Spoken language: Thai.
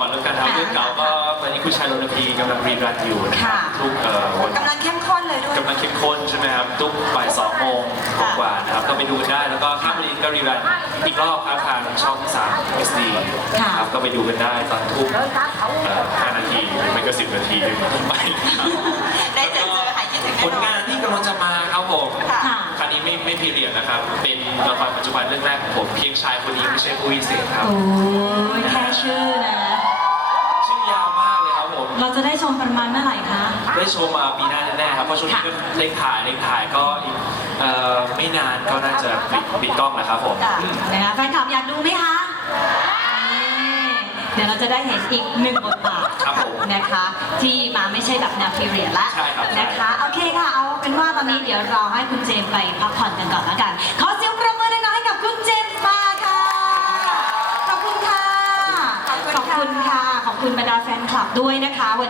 ก่อนแล้วกันครับเรื่องเก่าก็ตอนนี้คุณชายรณพีกำลังรีรันอยู่นะครับค่ะ ทุกเอ่อวันกำลังเข้มข้นเลยด้วย กำลังเข้มข้นใช่ไหมครับทุกบ่ายสองโมงกว่าๆนะครับก็ไปดูกันได้แล้วก็ข้ามไปอีกก็รีรันอีกรอบครับทางช่อง3 SD ค่ะ ครับก็ไปดูกันได้ตอนทุ่มเอ่อ5นาทีหรือไม่ก็10นาทีไปครับได้เจอเจอหายคิดถึงผลงานที่กำลังจะมาครับผม ค่ะ ค่ะ ครั้งนี้ไม่ไม่พีเรียดนะครับ เป็นละครปัจจุบันเรื่องแรกของผมเพียงชายคนนี้ไม่ใช่ผู้วิเศษครับ โอ้ยแค่ชื่อนะ ชื่อยาวมาก เลยครับผมเราจะได้ชมประมาณเมื่อไหร่คะ ได้ชมมาปีหน้าแน่ๆครับ เพราะช่วงนี้ก็เร่งถ่ายเร่งถ่ายก็อีกเอ่อไม่นานก็น่าจะปิดปิดกล้องแล้วครับผมค่ะอืมนะคะแฟนคลับอยากดูไหมคะนี่เดี๋ยวเราจะได้เห็นอีกหนึ่งบทบาทครับผมนะคะ ที่มาไม่ใช่แบบแนวพีเรียดละใช่ครับ นะคะโอเคค่ะ เอาเป็นว่าตอนนี้เดี๋ยวเราให้คุณเจมส์ไปพักผ่อนกันก่อนละกัน ขอเสียงปรบมือดังๆให้กับคุณเจมส์มาค่ะ ขอบคุณค่ะ ขอบคุณค่ะขอบ คุณค่ะขอบคุณบรรดาแฟนคลับด้วยนะคะวัน